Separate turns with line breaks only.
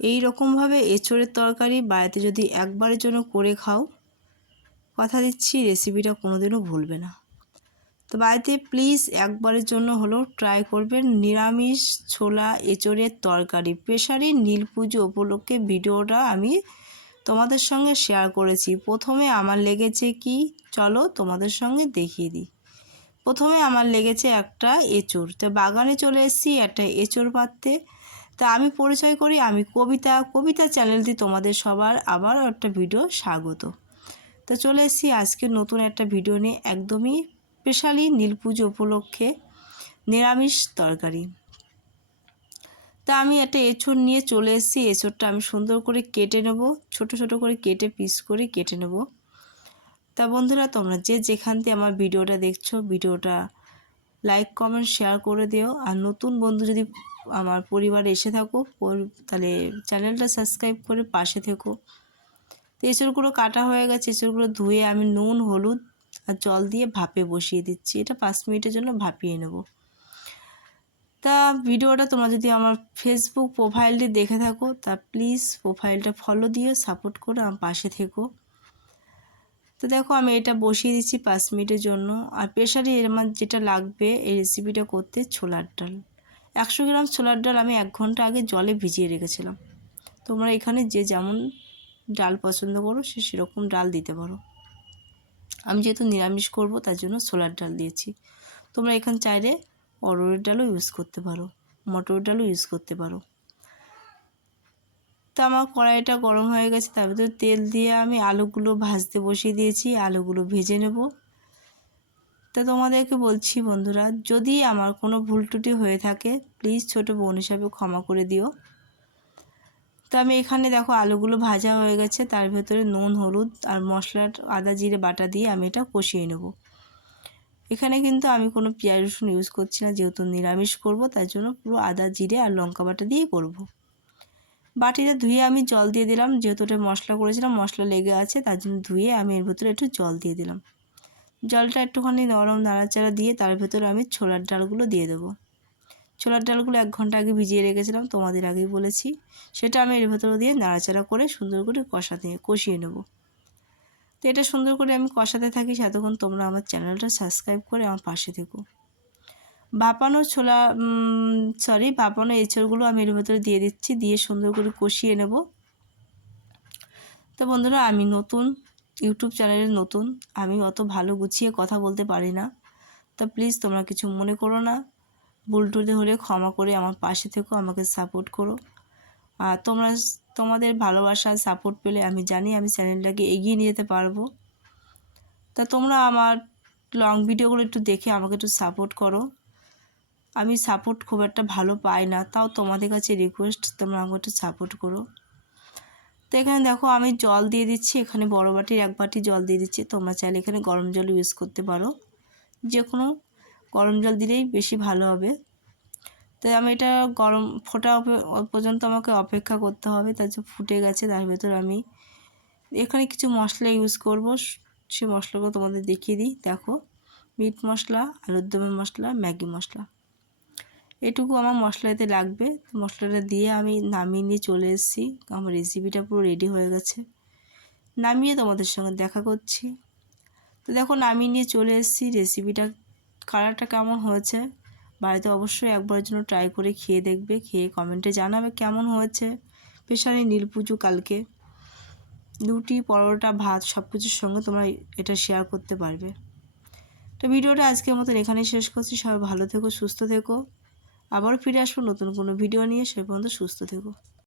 এই রকমভাবে এঁচড়ের তরকারি বাড়িতে যদি একবারের জন্য করে খাও, কথা দিচ্ছি রেসিপিটা কোনোদিনও ভুলবে না। তো বাড়িতে প্লিজ একবারের জন্য হলেও ট্রাই করবেন নিরামিষ ছোলা এঁচড়ের তরকারি। প্রেশারি নীল পুজো উপলক্ষে ভিডিওটা আমি তোমাদের সঙ্গে শেয়ার করেছি। প্রথমে আমার লেগেছে কি? চলো তোমাদের সঙ্গে দেখিয়ে দিই। প্রথমে আমার লেগেছে একটা এঁচড়। তো বাগানে চলে এসেছি একটা এঁচড় পাততে তা আমি পরিচয় করি, আমি কবিতা কবিতা চ্যানেলটি তোমাদের সবার আবার একটা ভিডিও স্বাগত। তো চলে এসেছি আজকে নতুন একটা ভিডিও নিয়ে একদমই স্পেশালি নীল পুজো উপলক্ষে নিরামিষ তরকারি। তা আমি একটা এঁচড় নিয়ে চলে এসেছি, এঁচড়টা আমি সুন্দর করে কেটে নেব, ছোট ছোট করে কেটে পিস করে কেটে নেব। তা বন্ধুরা, তোমরা যে যেখান থেকে আমার ভিডিওটা দেখছ, ভিডিওটা লাইক কমেন্ট শেয়ার করে দিও। আর নতুন বন্ধু যদি আমার পরিবারে এসে থাকো তাহলে চ্যানেলটা সাবস্ক্রাইব করে পাশে থেকো। তো এঁচড়গুলো কাটা হয়ে গেছে, এঁচড়গুলো ধুয়ে আমি নুন, হলুদ আর জল দিয়ে ভাপে বসিয়ে দিচ্ছি। এটা পাঁচ মিনিটের জন্য ভাপিয়ে নেব। তা ভিডিওটা তোমরা যদি আমার ফেসবুক প্রোফাইলটি দেখে থাকো, তা প্লিজ প্রোফাইলটা ফলো দিয়ে সাপোর্ট করে আমার পাশে থেকো। তো দেখো আমি এটা বসিয়ে দিচ্ছি পাঁচ মিনিটের জন্য। আর প্রেশারে আমার যেটা লাগবে, এই রেসিপিটা করতে ছোলার ডাল। একশো গ্রাম ছোলার ডাল আমি এক ঘণ্টা আগে জলে ভিজিয়ে রেখেছিলাম। তোমরা এখানে যে যেমন ডাল পছন্দ করো, সে সেরকম ডাল দিতে পারো। আমি যেহেতু নিরামিষ করব, তার জন্য ছোলার ডাল দিয়েছি। তোমরা এখান চাইলে অরড়ের ডালও ইউজ করতে পারো, মটরের ডালও ইউজ করতে পারো। তো আমার কড়াইটা গরম হয়ে গেছে, তার ভিতরে তেল দিয়ে আমি আলুগুলো ভাজতে বসিয়ে দিয়েছি, আলুগুলো ভেজে নেব। তা তোমাদেরকে বলছি বন্ধুরা, যদি আমার কোনো ভুল ত্রুটি হয়ে থাকে প্লিজ ছোটো বোন হিসাবে ক্ষমা করে দিও। তো আমি এখানে দেখো আলুগুলো ভাজা হয়ে গেছে, তার ভেতরে নুন, হলুদ আর মশলার আদা, জিরে, বাটা দিয়ে আমি এটা কষিয়ে নেব। এখানে কিন্তু আমি কোনো পেঁয়াজ রসুন ইউজ করছি না, যেহেতু নিরামিষ করব, তার জন্য পুরো আদা, জিরে আর লঙ্কা বাটা দিয়ে করব। বাটিতে ধুয়ে আমি জল দিয়ে দিলাম। যেহেতু ওটা মশলা করেছিলাম, মশলা লেগে আছে, তার জন্য ধুয়ে আমি এর ভেতরে একটু জল দিয়ে দিলাম। জলটা একটুখানি নরম নাড়াচাড়া দিয়ে তার ভেতরে আমি ছোলার ডালগুলো দিয়ে দেবো। ছোলার ডালগুলো এক ঘণ্টা আগে ভিজিয়ে রেখেছিলাম, তোমাদের আগেই বলেছি। সেটা আমি এর ভেতরে দিয়ে নাড়াচাড়া করে সুন্দর করে কষাতে, কষিয়ে নেব। তো এটা সুন্দর করে আমি কষাতে থাকি। সেতক্ষণ তোমরা আমার চ্যানেলটা সাবস্ক্রাইব করে আমার পাশে থেকো। বাপানো ছোলা সরি বাপানো এঁচড়গুলো আমি এর ভেতরে দিয়ে দিচ্ছি, দিয়ে সুন্দর করে কষিয়ে নেব। তো বন্ধুরা, আমি নতুন, ইউটিউব চ্যানেলের নতুন, আমি অত ভালো গুছিয়ে কথা বলতে পারি না। তা প্লিজ তোমরা কিছু মনে করো না। ভুল টুলে হলে ক্ষমা করে আমার পাশে থেকো, আমাকে সাপোর্ট করো। আর তোমরা, তোমাদের ভালোবাসা সাপোর্ট পেলে আমি জানি আমি চ্যানেলটাকে এগিয়ে নিয়ে যেতে পারব। তা তোমরা আমার লং ভিডিওগুলো একটু দেখে আমাকে একটু সাপোর্ট করো। আমি সাপোর্ট খুব একটা ভালো পাই না, তাও তোমাদের কাছে রিকোয়েস্ট তোমরা আমাকে একটু সাপোর্ট করো। তো এখানে দেখো আমি জল দিয়ে দিচ্ছি, এখানে বড় বাটির এক বাটি জল দিয়ে দিচ্ছি, তোমরা চাইলে এখানে গরম জল ইউজ করতে পারো। যে কোনো গরম জল দিলেই বেশি ভালো হবে। তাই আমি এটা গরম ফোটা পর্যন্ত আমাকে অপেক্ষা করতে হবে, তার যে ফুটে গেছে তার ভেতর আমি এখানে কিছু মশলা ইউজ করব, সে মশলাগুলো তোমাদের দেখিয়ে দিই। দেখো মিট মশলা, আলুর দমের মশলা, ম্যাগি মশলা। এটুকু আমার মশলা এতে লাগবে মশলাটা দিয়ে আমি নামিয়ে নিয়ে চলে এসেছি। আমার রেসিপিটা পুরো রেডি হয়ে গেছে। নামিয়ে তোমাদের সঙ্গে দেখা করছি। তো দেখো, নামিয়ে নিয়ে চলে এসেছি। রেসিপিটা কালারটা কেমন হয়েছে? বাড়িতে অবশ্যই একবারের জন্য ট্রাই করে খেয়ে দেখবে। খেয়ে কমেন্টে জানাবে কেমন হয়েছে। স্পেশালি নীল পুজো কালকে। রুটি, পরোটা, ভাত সব কিছুর সঙ্গে তোমরা এটা শেয়ার করতে পারবে। তো ভিডিওটা আজকের মতন এখানেই শেষ করছি। সবাই ভালো থেকো, সুস্থ থেকো। আবার ফিরে আসব নতুন কোনো ভিডিও নিয়ে। সে পর্যন্ত সুস্থ থেকো।